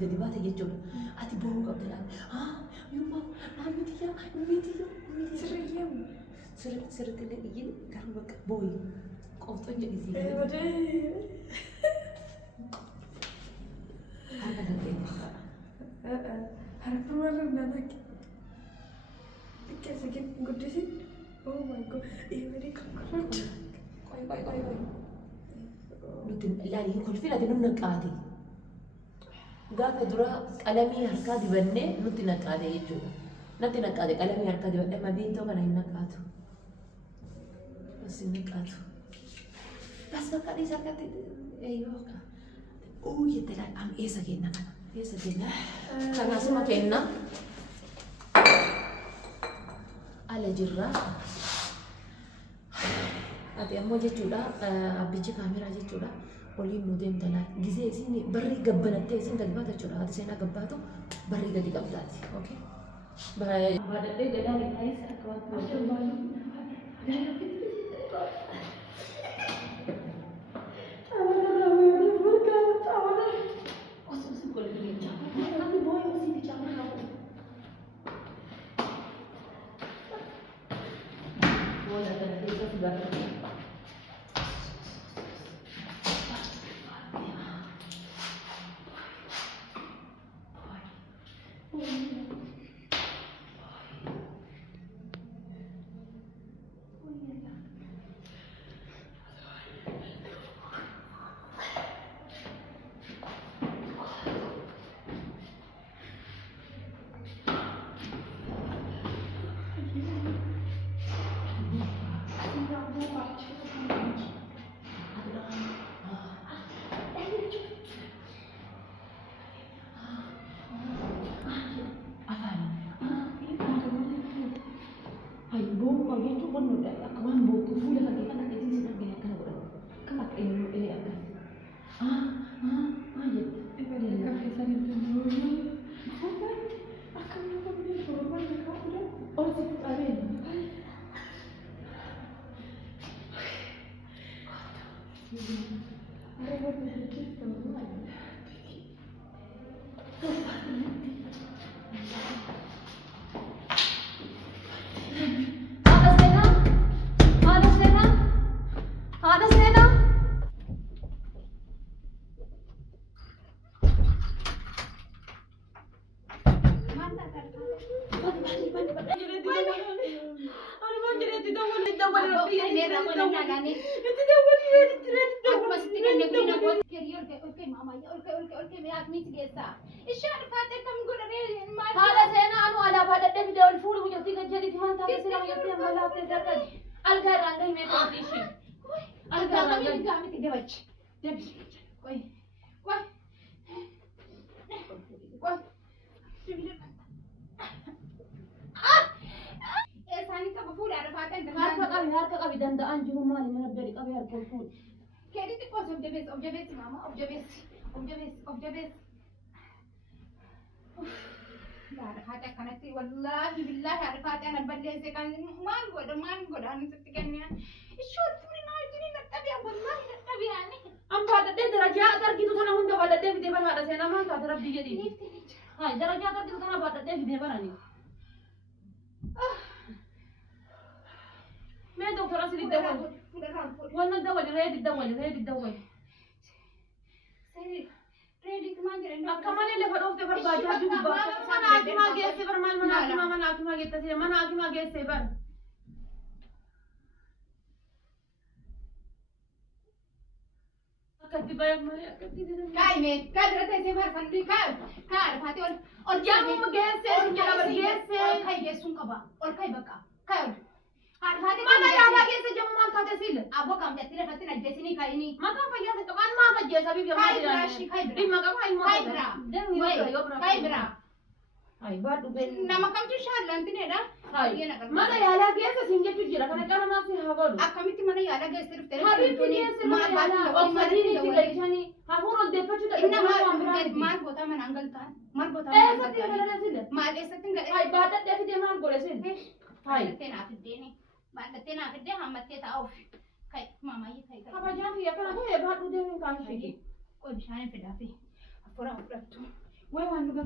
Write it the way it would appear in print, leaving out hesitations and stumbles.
Gadi baate jechuudha. Ati bohuu qabda laata? Yummaa naannoo sirriyyuu sirriitti illee iyyin garuu bakka booyi qoftoon jedhisi. Harka dandeenya. Harka warra naannoo keessa guddisin. Oh my god, ini kakak. Koi. Nuti ilaali kolfina ati nunna qaate. Gaafa dura qalamii harkaa dibannee nutti naqaate jechuudha. Natti naqaate qalamii harkaa dibannee mabiintoo kana hin naqaatu. As hin naqaatu. As bakka dhiisa akkatti eeyyoo akka. Jette laal am eessa kenna kana? Eessa kenna? Kanaasuma kenna. Ala jirra. Ati ammoo jechuudha abbichi kaameraa jechuudha. Oliin nu deemta laal. Gisee isin barri gabbanattee isin gadi baata jechuudha. Ati seenaa gabbaatu barri gadi qabdaati. Okay? Baadadhee gadaa taa'is akka waan harka qabi danda'an jiru maali mana bari qabi harka fuudh. Keediti qoos of jabeessi maama of jabeessi. Haadha kanatti wallaahi billaahi haadha faatee ana balleesse kan maal godha ani sitti kennina. Ishoo fuudhi naa wajjin dadhabi'a wallaahi dadhabi'aani. Amma dadhee darajaa argitu kana hunda bal'adhee fidee bara haadha seenaa maal taate rabbii jedhii. Darajaa argitu kana bal'adhee fidee barani. ما دكتور أصلي الدول وانا الدول ريد الدول ريد كمان اللي فروف تبر باجا جو ما جي سبر ما جي تسير ما جي سبر كتبي يا مريم كاي كادر تسيبر فندي كار فاتي और क्या हम गैस से क्या गैस से खाई गैस सुन कबा और खाई बका खाई mana yaala keessa jamu maal taate siile aboo kam jettee lafaatti najjeesini kaayini maqaan fayyaa isa qabaan maa fayyeessa bibi maa jedhani dhimma qaba ilmoo kaay biraa ay baadhu nama kamtu shaallantineedha mana yaala keessa siin jechuun jira kana qara maal si haa godhu akkamitti mana yaala keessa dhuftee habiibti keessa maal yaala oomadiin itti galchanii hafuura odeeffachuu ta'e maal goota mana hangaltaan maal goota eessatti galala siile maal eessatti galala ay baadhadhee fidee maal godhe siile ay teenaa fiddeeni baadhatteenaa fiddee hammattee taa'uuf kai maamayyee kai kabajaan biyya kana ta'e baadhuu deemuun kaan ishee qoy bishaan fidaa fi hafuura fudhattu ወይ ዋኑ ገፍ